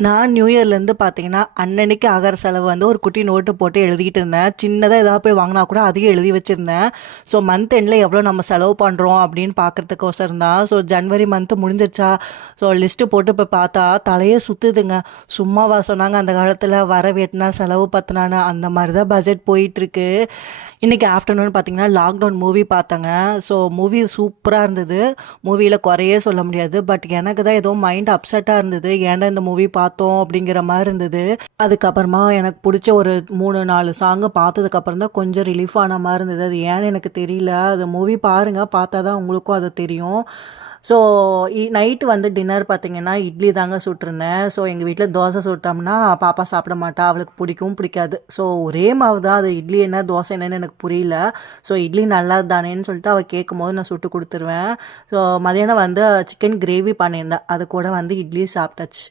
நான் நியூ இயர்லேருந்து பார்த்தீங்கன்னா, அன்னன்னைக்கு ஆகார செலவு வந்து ஒரு குட்டி நோட்டு போட்டு எழுதிக்கிட்டு இருந்தேன். சின்னதா ஏதாவது போய் வாங்குனா கூட அதையும் எழுதி வச்சிருந்தேன். ஸோ மந்த் எண்ட்ல எவ்வளோ நம்ம செலவு பண்ணுறோம் அப்படின்னு பார்க்கறதுக்கோசரம் தான். ஸோ ஜனவரி மந்த் முடிஞ்சிருச்சா, ஸோ லிஸ்ட்டு போட்டு இப்போ பார்த்தா தலையே சுத்துதுங்க. சும்மாவா சொன்னாங்க அந்த காலத்தில் வரவு எட்டுனா செலவு பத்துனான்னு, அந்த மாதிரி தான் பட்ஜெட் போயிட்டுருக்கு. இன்றைக்கி ஆஃப்டர்நூன் பார்த்தீங்கன்னா லாக்டவுன் மூவி பார்த்தேங்க. ஸோ மூவி சூப்பராக இருந்தது. மூவியில் குறையே சொல்ல முடியாது. பட் எனக்கு தான் ஏதோ மைண்ட் அப்செட்டாக இருந்தது. ஏன்டா இந்த மூவி பார்த்தோம் அப்படிங்கிற மாதிரி இருந்தது. அதுக்கப்புறமா எனக்கு பிடிச்ச ஒரு 3 4 சாங்கு பார்த்ததுக்கப்புறம் தான் கொஞ்சம் ரிலீஃப் ஆன மாதிரி இருந்தது. அது ஏன்னு எனக்கு தெரியல. அது மூவி பாருங்கள், பார்த்தா தான் உங்களுக்கும் அது தெரியும். ஸோ நைட்டு வந்து டின்னர் பார்த்தீங்கன்னா இட்லி தாங்க சுட்டிருந்தேன். ஸோ எங்கள் வீட்டில் தோசை சுட்டோம்னா பாப்பா சாப்பிட மாட்டா, அவளுக்கு பிடிக்கவும் பிடிக்காது. ஸோ ஒரே மாவு தான், அது இட்லி என்ன தோசை என்னன்னு எனக்கு புரியல. ஸோ இட்லி நல்லது தானேன்னு சொல்லிட்டு அவள் கேட்கும்போது நான் சுட்டு கொடுத்துருவேன். ஸோ மதியானம் வந்து சிக்கன் கிரேவி பண்ணியிருந்தேன், அது கூட வந்து இட்லி சாப்பிட்டாச்சு.